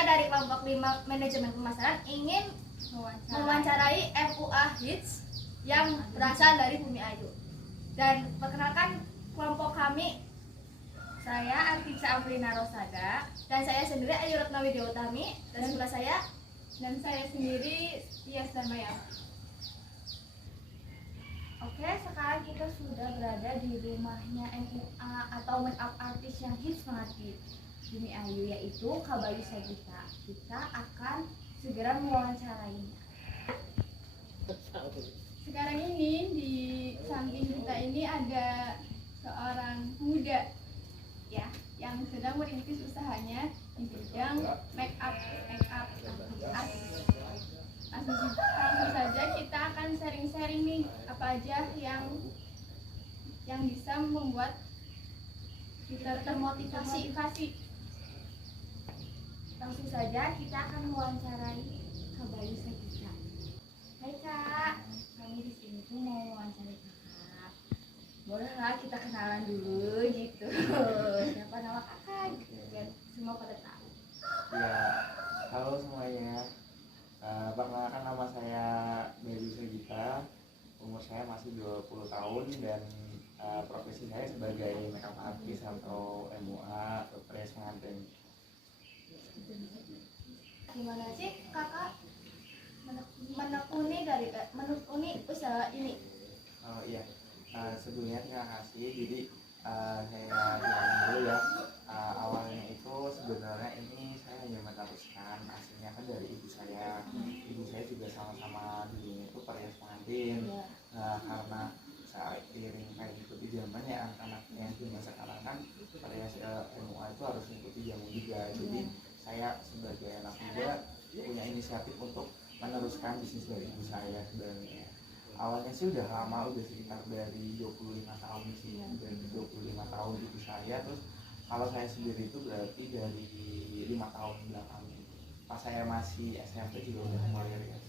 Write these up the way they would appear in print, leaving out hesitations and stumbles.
kita dari kelompok 5 manajemen pemasaran ingin mewawancarai MUA Hits yang berasal dari Bumi Ayu. Dan perkenalkan kelompok kami, saya Artisa Amrina Rosada dan saya sendiri Ayu Retno Widiawutami dan sebelah saya sendiri Tias Damaya. Oke, sekarang kita sudah berada di rumahnya MUA atau makeup artist yang hits banget di Bumi Ayu, yaitu Kak Bayu Sagita. Kita akan segera mewawancarainya. Sekarang ini di samping kita ini ada seorang muda ya yang sedang merintis usahanya di bidang make up artis. Langsung saja kita akan sharing-sharing nih apa aja yang bisa membuat kita termotivasi. Langsung saja kita akan mewawancarai Kak Bayu Sagita. Hai Kak, kami di sini tuh mau mewawancarai Kakak. Bolehlah kita kenalan dulu gitu. Siapa nama Kakak gitu biar semua pada tahu. Ya, halo semuanya. Perkenalkan nama saya Bayu Sagita. Umur saya masih 20 tahun dan profesi saya sebagai makeup artist atau MUA atau perias pengantin. Gimana sih Kakak menekuni usaha ini? Oh iya, sebelumnya terima kasih. Jadi saya bilang dulu ya, awalnya itu sebenarnya ini saya hanya meneruskan aslinya kan dari ibu saya. Ibu saya juga sama-sama dulunya itu perias pengantin. Karena seiring kayak ikuti zaman ya, anak-anaknya zaman sekarang kan perias MUA itu harus mengikuti zaman juga. Jadi saya sebagai anak muda punya inisiatif untuk meneruskan bisnis dari ibu saya sebenarnya. Awalnya sih udah lama, udah sekitar dari 25 tahun sih, dari 25 tahun ibu saya. Terus kalau saya sendiri itu berarti dari 5 tahun belakang. Pas saya masih SMP juga udah mulai rias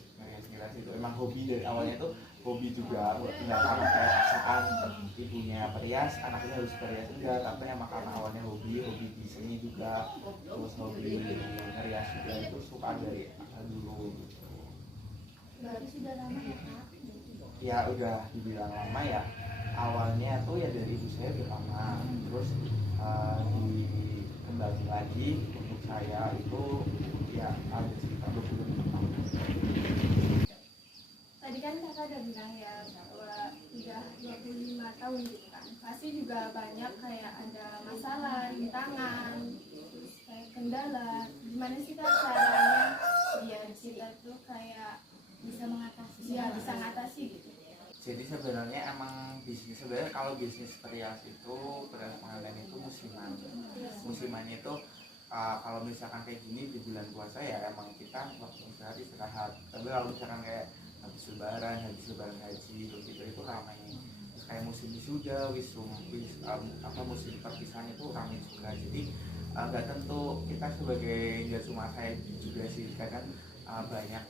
itu. Emang hobi dari awalnya tuh hobi juga, nggak karena kayak paksaan ibunya perias, anaknya harus perias, enggak, tapi emang karena awalnya hobi di sini juga, terus hobi ngerias juga, itu suka dari dulu gitu. Berarti sudah lama ya Kak? Ya udah dibilang lama ya, awalnya tuh ya dari ibu saya udah lama, terus dikembali lagi untuk saya itu ya ada sekitar 25 tahun. Tadi kan Kakak udah bilang ya bahwa udah 25 tahun gitu kan. Pasti juga banyak kayak ada masalah, rintangan, terus kayak kendala. Gimana sih Kak caranya biar kita tuh kayak bisa mengatasi gitu. Jadi sebenarnya emang bisnis, sebenarnya kalau bisnis perias itu, perias pengantin itu musiman itu kalau misalkan kayak gini di bulan puasa ya emang kita waktu istirahat. Tapi kalau misalkan kayak habis lebaran haji gitu itu ramai. Terus kayak musim wisuda, musim perpisahan itu ramai juga. Jadi nggak tentu kita sebagai, nggak cuma saya juga sih, kadang banyak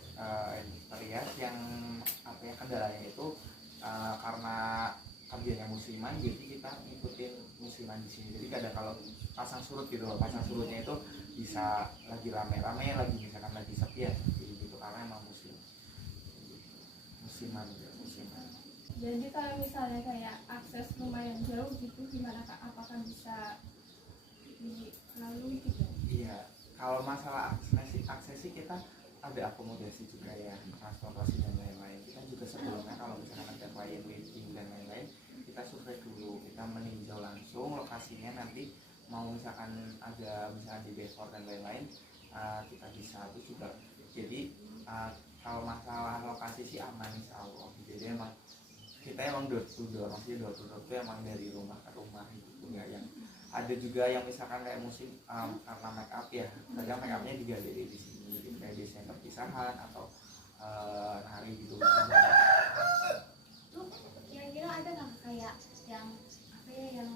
perias yang kendalanya itu karena kerjanya musiman, jadi kita ngikutin musiman di sini. Jadi kadang kalau pasang surut gitu loh, pasang surutnya itu bisa lagi rame-rame, lagi misalkan lagi sepi ya gitu, karena emang musiman. Jadi kalau misalnya kayak akses lumayan jauh gitu, gimana Kak? Apakah bisa dilalui gitu? Iya, kalau masalah akses sih kita ada akomodasi juga ya, transportasi dan lain-lain. Kita juga sebelumnya kalau misalkan ada klien wedding dan lain-lain, kita survei dulu, kita meninjau langsung lokasinya, nanti mau misalkan ada misalkan di Before dan lain-lain, kita bisa itu juga. Jadi kalau masalah lokasi sih aman insya Allah. Jadi emang kita emang door to door, maksudnya door to door itu emang dari rumah ke rumah gitu, nggak yang ada juga yang misalkan kayak musim karena make up ya, kadang make upnya juga dari di sini gitu, kayak biasanya perpisahan atau hari gitu. Tuh kira-kira ada nggak kayak yang yang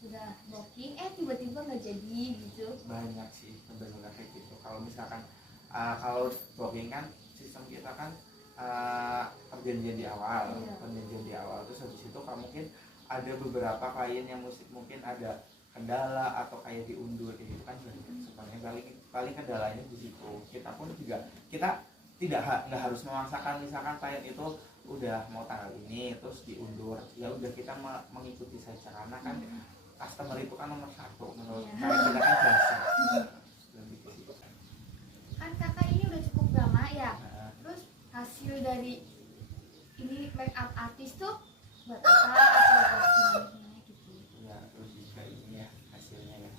udah booking tiba-tiba nggak jadi gitu? Banyak sih sebenarnya kayak gitu. Kalau misalkan kalau booking kan sistem kita kan perjanjian di awal, terus habis itu kalau mungkin ada beberapa klien yang mungkin ada kendala atau kayak diundur itu kan sebenarnya paling kendalanya di situ. Kita pun juga nggak harus memaksakan, misalkan klien itu udah mau tanggal ini terus diundur, ya udah kita mengikuti saja karena kan customer itu kan nomor satu menurut kita kan jasa. Kan kakak ini udah cukup lama ya, terus hasil dari ini make up artist tuh buat apa atau buat gimana gitu? Ya lebih ke ini ya hasilnya ya.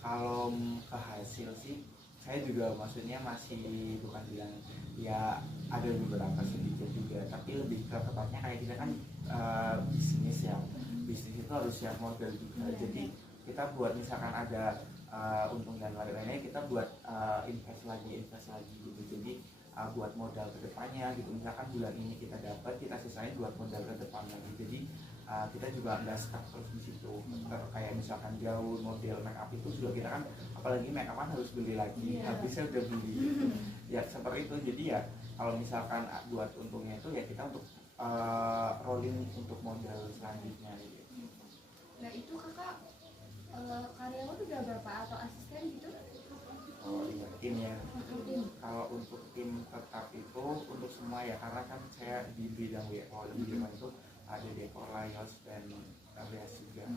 Kalau ke hasil sih saya juga maksudnya masih bukan bilang ya, ada beberapa sedikit juga, tapi lebih ke tepatnya kayak kita kan bisnis ya, bisnis itu harus siap modal juga. Jadi kita buat misalkan ada untung dan lain-lainnya, kita buat invest lagi gitu. Jadi buat modal ke depannya gitu. Misalkan bulan ini kita dapat, kita sisain buat modal ke depan lagi. Jadi kita juga nggak stuck terus di situ. Kayak misalkan gaun, model, make up itu juga kita kan, apalagi make up kan harus beli lagi. Habisnya udah beli gitu. Ya seperti itu. Jadi ya kalau misalkan buat untungnya itu ya kita untuk rolling untuk modal selanjutnya gitu. Nah itu kakak karyawan udah berapa atau asisten gitu? Oh iya, timnya. Tim. Kalau untuk tim tetap itu untuk semua ya, karena kan saya di bidang WO, di bidang itu ada dekor, layos, dan rias juga.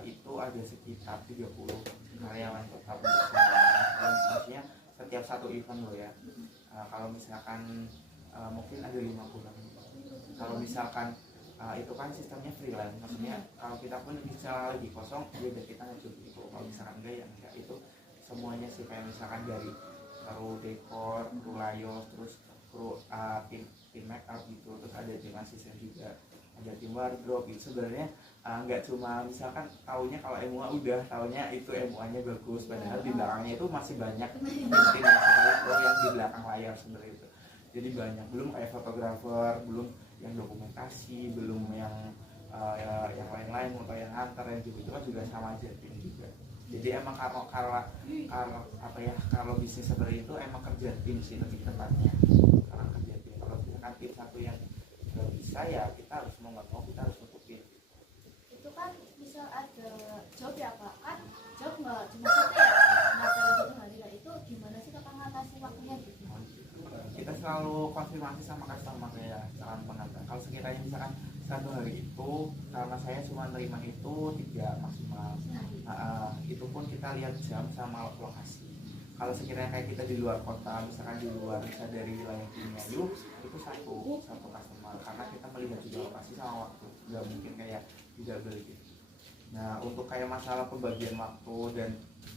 Itu ada sekitar 30 karyawan tetap untuk semuanya. Dan maksudnya setiap satu event loh ya. Kalau misalkan mungkin ada 50. Kalau misalkan itu kan sistemnya freelance, maksudnya kalau kita pun bisa lagi kosong, ya udah kita ngecuk itu. Kalau misalkan enggak ya enggak, itu semuanya sih, kayak misalkan dari kru dekor, kru layos, terus kru tim make up gitu, terus ada tim asisten juga, ada tim wardrobe gitu. Sebenarnya nggak cuma misalkan taunya kalau MUA udah taunya itu MUA-nya bagus, padahal di belakangnya itu masih banyak tim yang seperti itu yang di belakang layar sebenarnya itu. Jadi banyak, belum kayak fotografer, belum yang dokumentasi, belum yang lain-lain, atau yang antar yang gitu, itu kan juga sama aja tim juga. Jadi emang kalau bisnis seperti itu emang kerja tim sih lebih tepatnya, karena kerja tim. Kalau misalkan tim satu yang nggak bisa ya kita harus mau nggak mau kita harus tutupin. Itu kan misal ada job ya kak, kan job nggak cuma satu ya, nggak dalam satu hari. Nah itu gimana sih kakak ngatasi waktunya gitu? Kita selalu konfirmasi sama customer ya, jangan pengantar. Kalau sekiranya misalkan satu hari itu karena saya cuma terima itu 3 maksimal, itu pun kita lihat jam sama lokasi. Kalau sekiranya kayak kita di luar kota, misalkan di luar dari wilayah Bumiayu, itu satu customer, karena kita melihat juga lokasi sama waktu, nggak mungkin kayak tidak beli gitu. Nah untuk kayak masalah pembagian waktu dan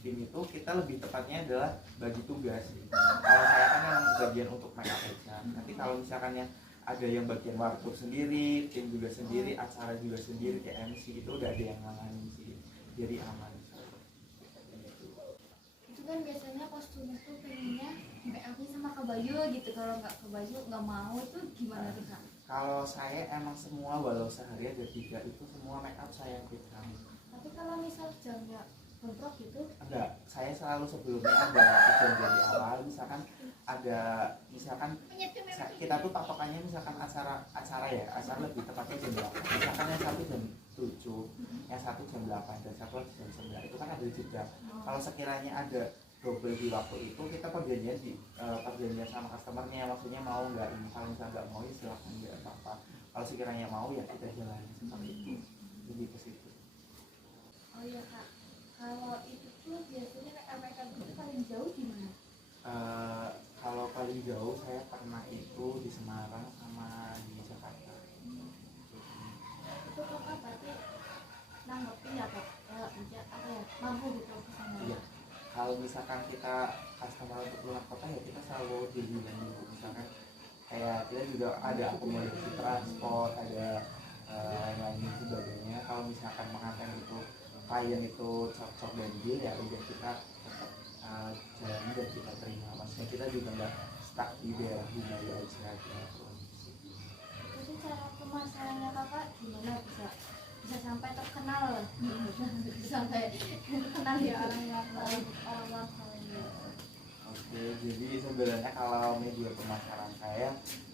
tim itu, kita lebih tepatnya adalah bagi tugas. Kalau saya kan yang bagian untuk make up aja. Nanti kalau misalkan yang ada yang bagian wardrobe sendiri, tim juga sendiri, acara juga sendiri, kayak MC itu udah ada yang nangani sih, jadi aman. Itu kan biasanya kostumnya tuh pengennya make upnya sama kebayu gitu, kalau nggak kebayu nggak mau, itu gimana tuh kak? Kalau saya emang semua, walau sehari ada 3, itu semua make up saya yang pegang. Tapi kalau misal jamnya bentrok gitu? Enggak, saya selalu sebelumnya ada perjanjian di awal, misalkan ada, misalkan kita tuh patokannya misalkan acara ya, acara lebih tepatnya jam 8, misalkan yang satu jam 7, yang satu jam 8, dan satu jam 9, itu kan ada jeda. Kalau sekiranya ada double di waktu itu, kita perjanjian sama customernya, maksudnya mau nggak ini, kalau misalnya nggak mau ya silahkan, nggak apa-apa. Kalau sekiranya mau ya kita jalani seperti itu, lebih ke situ. Oh iya kak, kalau itu tuh biasanya make up itu paling jauh di mana? Kalau paling jauh saya pernah itu di Semarang sama di Jakarta. Itu kakak berarti nanggepin ya kak, mampu gitu kesana. Iya. Kalau misalkan kita customer untuk luar kota ya kita selalu dibilang dulu. Misalkan kayak kita juga ada akomodasi transport, ada lain-lain sebagainya. Kalau misalkan mengantar itu klien itu cocok dan deal, ya udah kita tetap jalani dan kita terima. Maksudnya kita juga nggak stuck di daerah Bumiayu aja gitu. Jadi cara pemasarannya kakak gimana bisa sampai terkenal, bisa sampai terkenal ya orang lokal. Oke, jadi sebenarnya kalau media pemasaran saya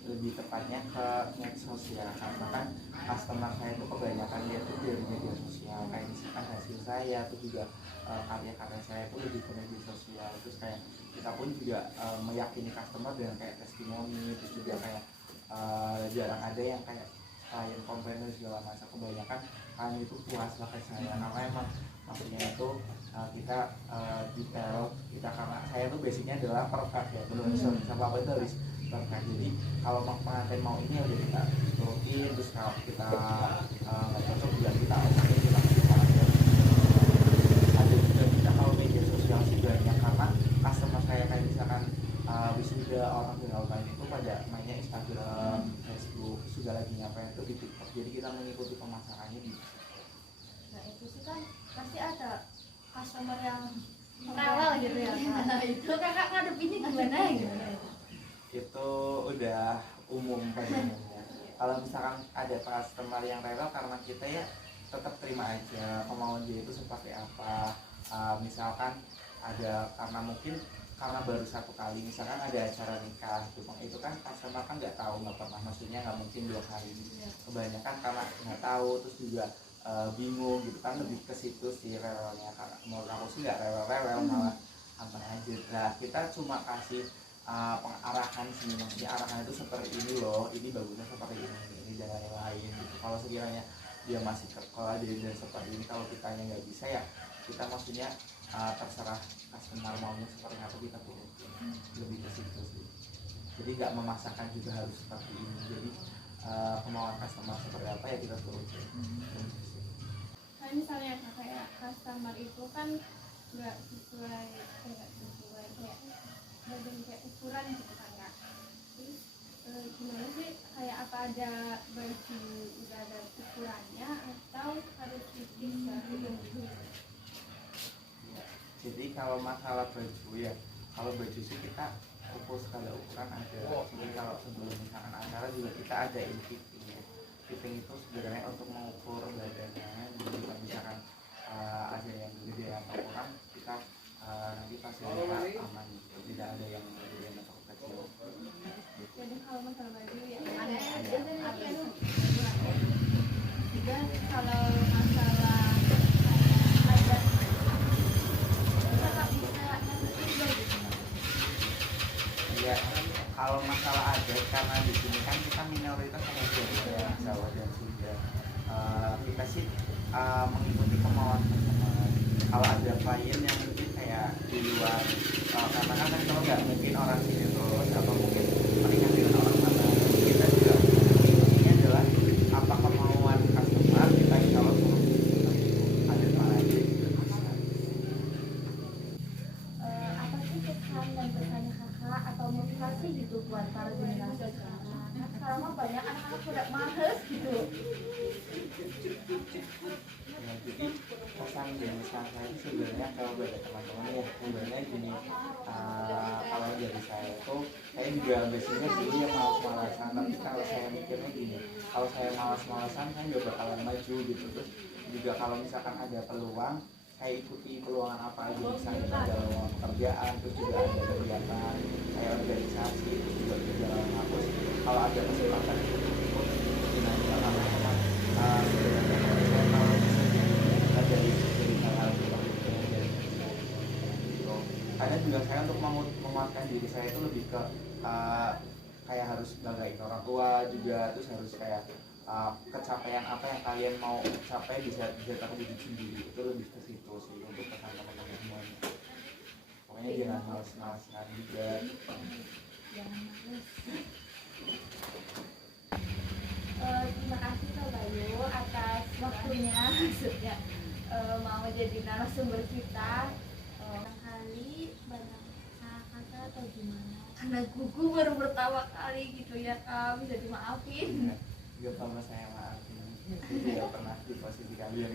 lebih tepatnya ke medsos ya, karena kan customer saya itu kebanyakan dia tuh dari media sosial, kayak misalkan hasil saya itu juga karya-karya saya itu lebih ke media sosial. Terus kayak kita pun juga meyakini customer dengan kayak testimoni, terus juga kayak jarang ada yang kayak klien komplain segala macam. Kebanyakan klien itu puas pakai saya, karena emang maksudnya itu kita detail kita, karena saya tuh basicnya adalah perfect ya, belum sama apa itu harus perfect. Jadi kalau pengantin mau ini udah kita turutin, terus kalau kita nggak cocok juga kita oke, kita aja. Ada juga kita kalau media sosial sih banyak, karena customer saya kayak misalkan wisuda orang di lain itu pada mainnya Instagram, Facebook, sudah lagi ngapain itu di TikTok. Jadi kita mengikuti pemasarannya di. Nah itu sih kan pasti ada customer yang rewel gitu ya. Nah itu kakak ngadepinnya gimana gitu? Itu udah umum pada umumnya. Kalau misalkan ada customer yang rewel, karena kita ya tetap terima aja kemauan dia itu seperti apa. Misalkan ada karena mungkin karena baru satu kali, misalkan ada acara nikah itu kan customer kan nggak tahu, nggak pernah, maksudnya nggak mungkin 2 kali. Kebanyakan karena nggak tahu, terus juga bingung gitu kan, lebih ke situ sih rewelnya. Karena menurut aku sih nggak rewel-rewel, malah apa aja. Nah kita cuma kasih pengarahan sih, maksudnya arahan itu seperti ini loh, ini bagusnya seperti ini dan lain-lain gitu. Kalau sekiranya dia masih kalau dia seperti ini, kalau kitanya nggak bisa ya kita maksudnya terserah customer maunya seperti apa, kita turutin. Lebih ke situ sih, jadi nggak memaksakan juga harus seperti ini. Jadi kemauan customer seperti apa ya kita turutin. Kayak misalnya kayak customer itu kan nggak sesuai kayak badan kayak ukuran gitu kan Kak. Terus gimana sih, kayak apa ada baju udah ada ukurannya atau harus fitting baru dulu? Jadi kalau masalah baju ya, kalau baju sih kita ukur skala ukuran ada. Jadi kalau sebelum misalkan acara juga kita ada fitting ya. Fitting itu sebenarnya untuk mengukur badannya. Jadi kalau misalkan ada yang gede atau kurang, kita nanti fasilitas aman gitu. Tidak ada yang gede atau kecil. Jadi kalau masalah baju ya Ada juga kalau masalah ada kakak bisa nyanyiin gitu. Ya, kalau masalah adat, karena di sini kan kita minoritas sama Jawa, Jawa dan Sunda. Kita sih mengikuti kemauan teman-teman. Kalau ada klien yang mungkin kayak di luar, karena kan kalau nggak mungkin orang sini terus, atau mungkin menikah dengan orang mana, kita juga ini adalah apa kemauan customer, kita insya Allah turun ada mana aja juga bisa. Apa sih pesan dan pesannya kakak atau motivasi gitu buat para generasi sekarang? Sekarang mah banyak anak-anak udah males gitu. Ya, jadi pesan dan pesan saya itu sebenarnya kalau buat teman-teman ya sebenarnya gini, kalau dari saya itu saya juga biasanya dulu yang malas-malasan, tapi kalau saya mikirnya gini, kalau saya malas-malasan kan juga bakalan maju gitu. Terus juga kalau misalkan ada peluang, saya ikuti peluangan apa aja, misalnya ada lowongan pekerjaan, terus juga ada kegiatan kayak organisasi, terus juga kegiatan kampus. Kalau ada kesempatan itu ikut dengan cara sebenarnya saya kalau bisa dari hal seperti itu gitu. Kadang juga saya untuk menguatkan diri saya itu lebih ke kayak harus banggain orang tua juga, terus harus kayak kecapaian apa yang kalian mau capai bisa terwujud sendiri. Itu lebih ke situ sih untuk pesan teman-teman semuanya. Pokoknya jangan malas-malasan juga. Terima kasih Kak Bayu atas waktunya, maksudnya mau jadi narasumber kita. Kali banyak kata atau gimana? Karena gugu baru pertama kali gitu ya Kak, bisa dimaafin. Gak pernah saya maafin, tidak pernah di posisi kalian.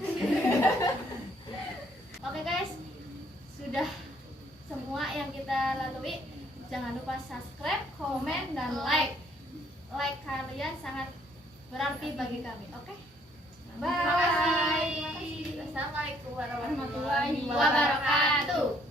Oke guys, sudah semua yang kita lalui. Jangan lupa subscribe, komen, dan like. Like kalian sangat berarti bagi kami. Oke? Bye. Terima kasih. Assalamualaikum warahmatullahi Warahmatullahi wabarakatuh.